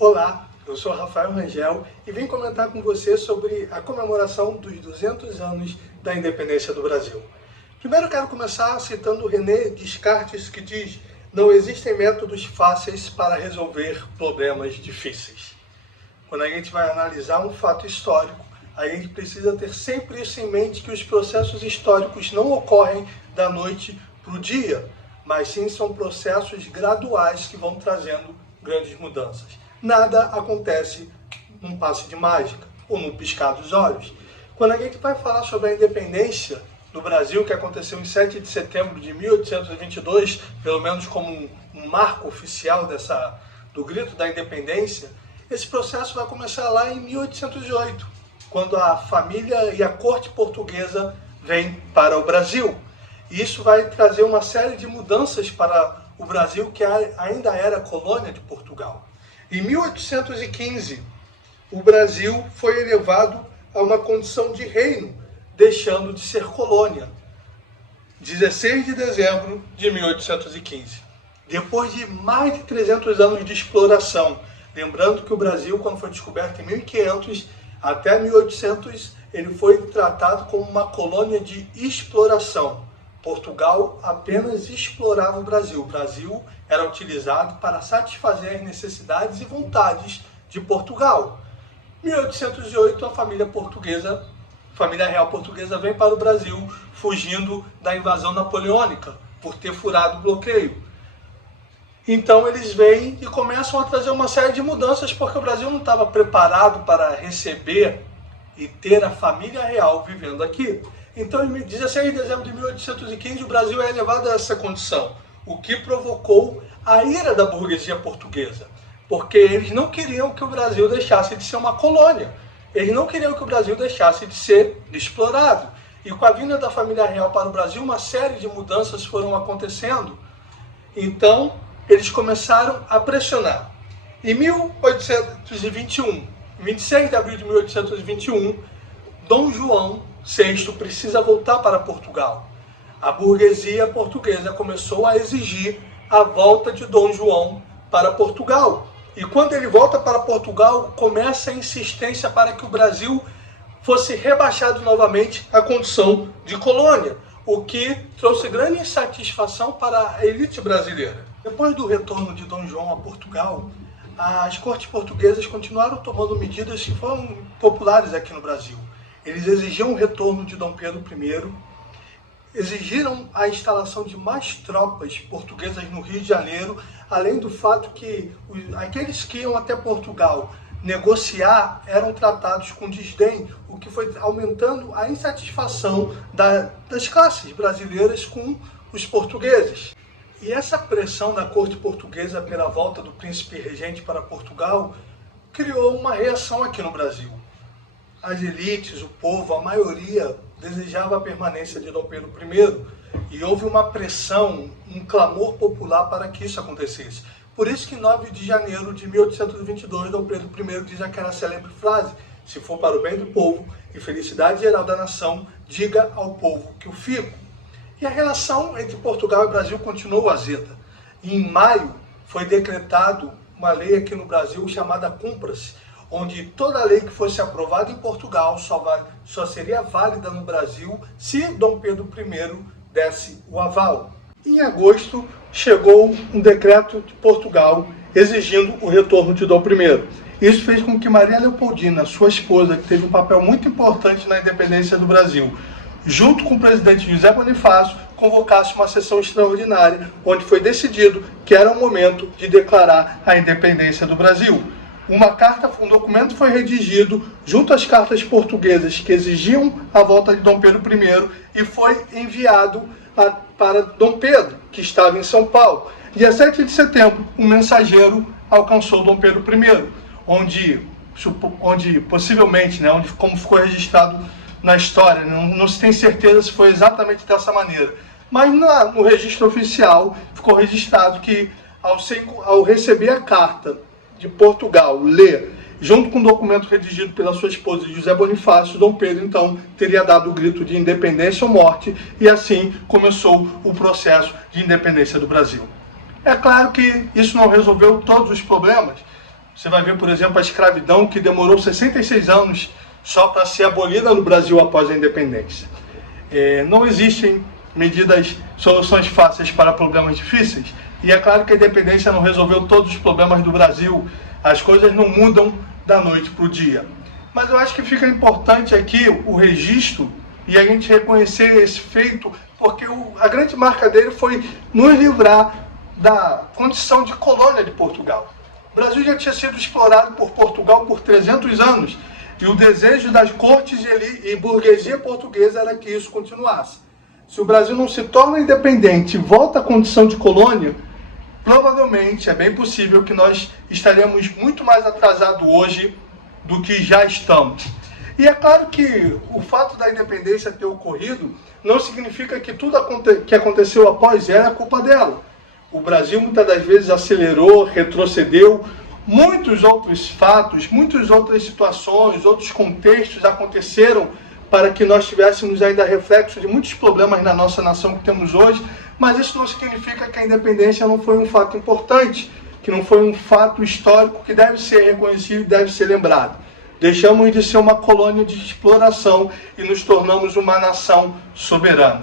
Olá, eu sou Rafael Rangel e vim comentar com você sobre a comemoração dos 200 anos da independência do Brasil. Primeiro eu quero começar citando René Descartes, que diz: não existem métodos fáceis para resolver problemas difíceis. Quando a gente vai analisar um fato histórico, a gente precisa ter sempre isso em mente, que os processos históricos não ocorrem da noite para o dia, mas sim são processos graduais que vão trazendo grandes mudanças. Nada acontece num passe de mágica ou num piscar dos olhos. Quando a gente vai falar sobre a independência do Brasil, que aconteceu em 7 de setembro de 1822, pelo menos como um marco oficial do grito da independência, esse processo vai começar lá em 1808, quando a família e a corte portuguesa vêm para o Brasil. E isso vai trazer uma série de mudanças para o Brasil, que ainda era colônia de Portugal. Em 1815, o Brasil foi elevado a uma condição de reino, deixando de ser colônia. 16 de dezembro de 1815. Depois de mais de 300 anos de exploração, lembrando que o Brasil, quando foi descoberto em 1500, até 1800, ele foi tratado como uma colônia de exploração. Portugal apenas explorava o Brasil. O Brasil era utilizado para satisfazer as necessidades e vontades de Portugal. Em 1808, a família real portuguesa vem para o Brasil, fugindo da invasão napoleônica, por ter furado o bloqueio. Então eles vêm e começam a trazer uma série de mudanças, porque o Brasil não estava preparado para receber e ter a família real vivendo aqui. Então, em 16 de dezembro de 1815, o Brasil é elevado a essa condição, o que provocou a ira da burguesia portuguesa, porque eles não queriam que o Brasil deixasse de ser uma colônia, eles não queriam que o Brasil deixasse de ser explorado. E com a vinda da família real para o Brasil, uma série de mudanças foram acontecendo. Então, eles começaram a pressionar. Em 1821, 26 de abril de 1821, Dom João VI precisa voltar para Portugal. A burguesia portuguesa começou a exigir a volta de Dom João para Portugal. E quando ele volta para Portugal, começa a insistência para que o Brasil fosse rebaixado novamente à condição de colônia, o que trouxe grande insatisfação para a elite brasileira. Depois do retorno de Dom João a Portugal, as cortes portuguesas continuaram tomando medidas que foram populares aqui no Brasil. Eles exigiam o retorno de Dom Pedro I, exigiram a instalação de mais tropas portuguesas no Rio de Janeiro, além do fato que aqueles que iam até Portugal negociar eram tratados com desdém, o que foi aumentando a insatisfação das classes brasileiras com os portugueses. E essa pressão da corte portuguesa pela volta do príncipe regente para Portugal criou uma reação aqui no Brasil. As elites, o povo, a maioria desejava a permanência de Dom Pedro I e houve uma pressão, um clamor popular para que isso acontecesse. Por isso que em 9 de janeiro de 1822, Dom Pedro I diz aquela célebre frase: se for para o bem do povo e felicidade geral da nação, diga ao povo que o fico. E a relação entre Portugal e Brasil continuou azeda. E em maio foi decretado uma lei aqui no Brasil chamada Cumpra-se, onde toda lei que fosse aprovada em Portugal só seria válida no Brasil se Dom Pedro I desse o aval. Em agosto, chegou um decreto de Portugal exigindo o retorno de Dom I. Isso fez com que Maria Leopoldina, sua esposa, que teve um papel muito importante na independência do Brasil, junto com o presidente José Bonifácio, convocasse uma sessão extraordinária, onde foi decidido que era o momento de declarar a independência do Brasil. Um documento foi redigido junto às cartas portuguesas que exigiam a volta de Dom Pedro I e foi enviado para Dom Pedro, que estava em São Paulo. Dia 7 de setembro, um mensageiro alcançou Dom Pedro I, onde possivelmente, como ficou registrado na história, não se tem certeza se foi exatamente dessa maneira, mas no registro oficial ficou registrado que ao receber a carta de Portugal, ler, junto com um documento redigido pela sua esposa José Bonifácio, Dom Pedro então teria dado o grito de independência ou morte, e assim começou o processo de independência do Brasil. É claro que isso não resolveu todos os problemas. Você vai ver, por exemplo, a escravidão, que demorou 66 anos só para ser abolida no Brasil após a independência. Não existem soluções fáceis para problemas difíceis. E é claro que a independência não resolveu todos os problemas do Brasil. As coisas não mudam da noite para o dia. Mas eu acho que fica importante aqui o registro e a gente reconhecer esse feito, porque a grande marca dele foi nos livrar da condição de colônia de Portugal. O Brasil já tinha sido explorado por Portugal por 300 anos e o desejo das cortes e burguesia portuguesa era que isso continuasse. Se o Brasil não se torna independente e volta à condição de colônia, provavelmente é bem possível que nós estaremos muito mais atrasados hoje do que já estamos. E é claro que o fato da independência ter ocorrido não significa que tudo que aconteceu após era culpa dela. O Brasil muitas das vezes acelerou, retrocedeu, muitos outros fatos, muitas outras situações, outros contextos aconteceram para que nós tivéssemos ainda reflexo de muitos problemas na nossa nação que temos hoje, mas isso não significa que a independência não foi um fato importante, que não foi um fato histórico que deve ser reconhecido e deve ser lembrado. Deixamos de ser uma colônia de exploração e nos tornamos uma nação soberana.